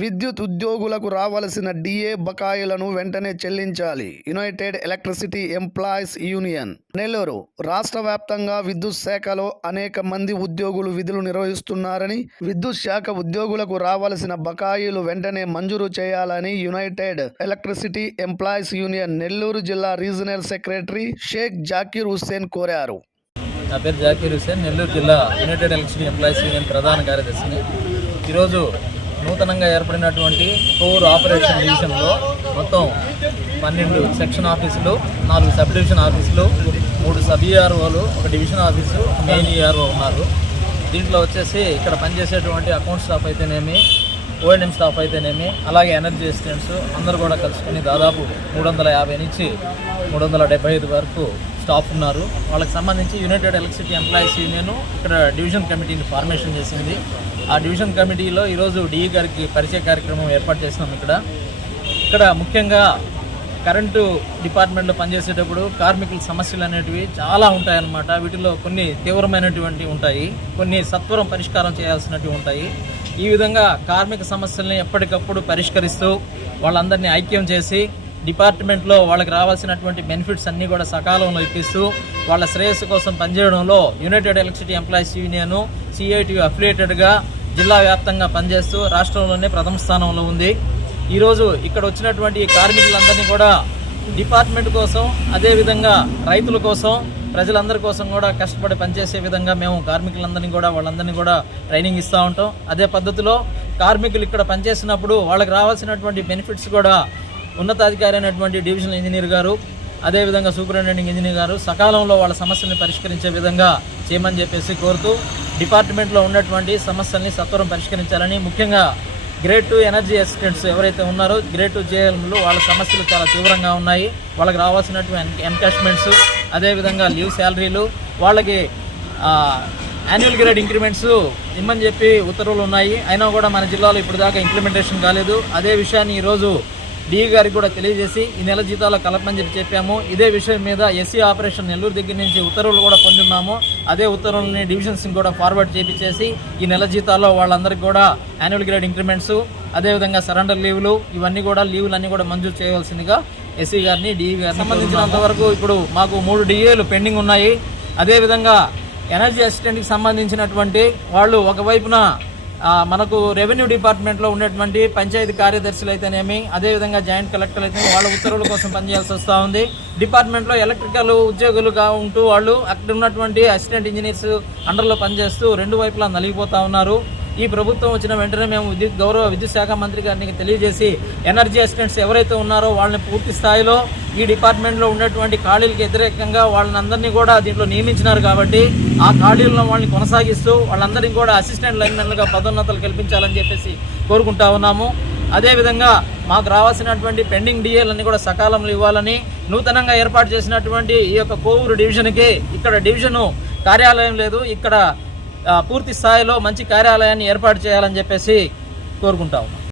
విద్యుత్ ఉద్యోగులకు రావలసిన డిఏ బకాయిలను వెంటనే చెల్లించాలి. United electricity employees union Nellore. రాష్ట్ర వ్యాప్తంగా విద్యుత్ శాఖలో అనేక మంది ఉద్యోగులు విధులు నిర్వహిస్తున్నారని విద్యుత్ శాఖ ఉద్యోగులకు రావలసిన బకాయిలు వెంటనే మంజూరు చేయాలని united electricity employees union Nellore జిల్లా రీజనల్ సెక్రటరీ షేక్ జాకీర్ హుస్సేన్ కోరారు. నా పేరు జాకీర్ హుస్సేన్ నెల్లూరు జిల్లా యునైటెడ్ ఎలక్ట్రిసిటీ ఎంప్లాయీస్ యూనియన్ ప్రధాన కార్యదర్శిని. ఈరోజు నూతనంగా ఏర్పడినటువంటి కోర్ ఆపరేషన్ డివిజన్లో మొత్తం పన్నెండు సెక్షన్ ఆఫీసులు నాలుగు సబ్ డివిజన్ ఆఫీసులు మూడు సబ్ ఈఆర్ఓలు ఒక డివిజన్ ఆఫీసు మెయిన్ ఈఆర్ఓ ఉన్నారు. దీంట్లో వచ్చేసి ఇక్కడ పనిచేసేటువంటి అకౌంట్ స్టాఫ్ అయితేనేమి ఓఎన్ఎం స్టాఫ్ అయితేనేమి అలాగే ఎనర్జీ అసిస్టెంట్స్ అందరూ కూడా కలుసుకొని దాదాపు మూడు వందల యాభై నుంచి మూడు వందల డెబ్బై ఐదు వరకు స్టాఫ్ ఉన్నారు. వాళ్ళకి సంబంధించి యునైటెడ్ ఎలక్ట్రిసిటీ ఎంప్లాయీస్ యూనియన్ ఇక్కడ డివిజన్ కమిటీని ఫార్మేషన్ చేసింది. ఆ డివిజన్ కమిటీలో ఈరోజు డిఈ గారికి పరిచయ కార్యక్రమం ఏర్పాటు చేసినాం ఇక్కడ. ఇక్కడ ముఖ్యంగా కరెంటు డిపార్ట్మెంట్లో పనిచేసేటప్పుడు కార్మికుల సమస్యలు అనేటివి చాలా ఉంటాయన్నమాట. వీటిలో కొన్ని తీవ్రమైనటువంటి ఉంటాయి. కొన్ని సత్వరం పరిష్కారం చేయాల్సినవి ఉంటాయి. ఈ విధంగా కార్మిక సమస్యల్ని ఎప్పటికప్పుడు పరిష్కరిస్తూ వాళ్ళందరినీ ఐక్యం చేసి డిపార్ట్మెంట్లో వాళ్ళకి రావాల్సినటువంటి బెనిఫిట్స్ అన్నీ కూడా సకాలంలో ఇప్పిస్తూ వాళ్ళ శ్రేయస్సు కోసం పనిచేయడంలో united electricity employees union C I T అఫిలియేటెడ్గా జిల్లా వ్యాప్తంగా పనిచేస్తూ రాష్ట్రంలోనే ప్రథమ స్థానంలో ఉంది. ఈరోజు ఇక్కడ వచ్చినటువంటి కార్మికులందరినీ కూడా డిపార్ట్మెంట్ కోసం అదేవిధంగా రైతుల కోసం ప్రజలందరి కోసం కూడా కష్టపడి పనిచేసే విధంగా మేము కార్మికులందరినీ కూడా వాళ్ళందరినీ కూడా ట్రైనింగ్ ఇస్తూ ఉంటాం. అదే పద్ధతిలో కార్మికులు ఇక్కడ పనిచేసినప్పుడు వాళ్ళకి రావాల్సినటువంటి బెనిఫిట్స్ కూడా ఉన్నతాధికారి అయినటువంటి డివిజనల్ ఇంజనీర్ గారు అదేవిధంగా సూపరింటెండింగ్ ఇంజనీర్ గారు సకాలంలో వాళ్ళ సమస్యల్ని పరిష్కరించే విధంగా చేయమని చెప్పేసి కోరుతూ డిపార్ట్మెంట్లో ఉన్నటువంటి సమస్యల్ని సత్వరం పరిష్కరించాలని ముఖ్యంగా గ్రేడ్ టూ ఎనర్జీ అసిస్టెంట్స్ ఎవరైతే ఉన్నారో గ్రేడ్ టూ జేఎంలు వాళ్ళ సమస్యలు చాలా తీవ్రంగా ఉన్నాయి. వాళ్ళకి రావాల్సినటువంటి ఎన్కాష్మెంట్స్ అదేవిధంగా లీవ్ శాలరీలు వాళ్ళకి యాన్యువల్ గ్రేడ్ ఇంక్రిమెంట్స్ ఇమ్మని చెప్పి ఉత్తర్వులు ఉన్నాయి. అయినా కూడా మన జిల్లాలో ఇప్పుడు దాకా ఇంప్లిమెంటేషన్ కాలేదు. అదే విషయాన్ని ఈరోజు డిఈ గారికి కూడా తెలియజేసి ఈ నెల జీతాలు కలపమని చెప్పి చెప్పాము. ఇదే విషయం మీద ఎస్సీ ఆపరేషన్ నెల్లూరు దగ్గర నుంచి ఉత్తర్వులు కూడా పొందున్నాము. అదే ఉత్తర్వులని డివిజన్స్ కూడా ఫార్వర్డ్ చేపించేసి ఈ నెల జీతాల్లో వాళ్ళందరికీ కూడా యాన్యువల్ గ్రేడ్ ఇంక్రిమెంట్స్ అదేవిధంగా సరెండర్ లీవ్లు ఇవన్నీ కూడా లీవ్లు అన్నీ కూడా మంజూరు చేయవలసిందిగా ఎస్సీ గారిని డిఈ గారిని సంబంధించినంత వరకు ఇప్పుడు మాకు మూడు డిఏలు పెండింగ్ ఉన్నాయి. అదేవిధంగా ఎనర్జీ అసిస్టెంట్కి సంబంధించినటువంటి వాళ్ళు ఒకవైపున మనకు రెవెన్యూ డిపార్ట్మెంట్లో ఉన్నటువంటి పంచాయతీ కార్యదర్శులు అయితేనేమి అదేవిధంగా జాయింట్ కలెక్టర్లు అయితే వాళ్ళ ఉత్తర్వుల కోసం పనిచేయాల్సి వస్తూ ఉంది. డిపార్ట్మెంట్లో ఎలక్ట్రికల్ ఉద్యోగులుగా ఉంటూ వాళ్ళు అక్కడ ఉన్నటువంటి అసిస్టెంట్ ఇంజనీర్స్ అండర్లో పనిచేస్తూ రెండు వైపులా నలిగిపోతూ ఉన్నారు. ఈ ప్రభుత్వం వచ్చిన వెంటనే మేము విద్యుత్ గౌరవ విద్యుత్ శాఖ మంత్రి గారికి తెలియజేసి ఎనర్జీ అసిస్టెంట్స్ ఎవరైతే ఉన్నారో వాళ్ళని పూర్తి స్థాయిలో ఈ డిపార్ట్మెంట్లో ఉన్నటువంటి ఖాళీలకు వ్యతిరేకంగా వాళ్ళని కూడా దీంట్లో నియమించినారు కాబట్టి ఆ ఖాళీలను వాళ్ళని కొనసాగిస్తూ వాళ్ళందరినీ కూడా అసిస్టెంట్ లైన్మెన్లుగా పదోన్నతలు కల్పించాలని చెప్పేసి కోరుకుంటా ఉన్నాము. అదేవిధంగా మాకు రావాల్సినటువంటి పెండింగ్ డిఏలన్నీ కూడా సకాలంలో ఇవ్వాలని నూతనంగా ఏర్పాటు చేసినటువంటి ఈ యొక్క కోవూరు డివిజన్కి ఇక్కడ డివిజను కార్యాలయం లేదు ఇక్కడ పూర్తి స్థాయిలో మంచి కార్యాలయాన్ని ఏర్పాటు చేయాలని చెప్పేసి కోరుకుంటాము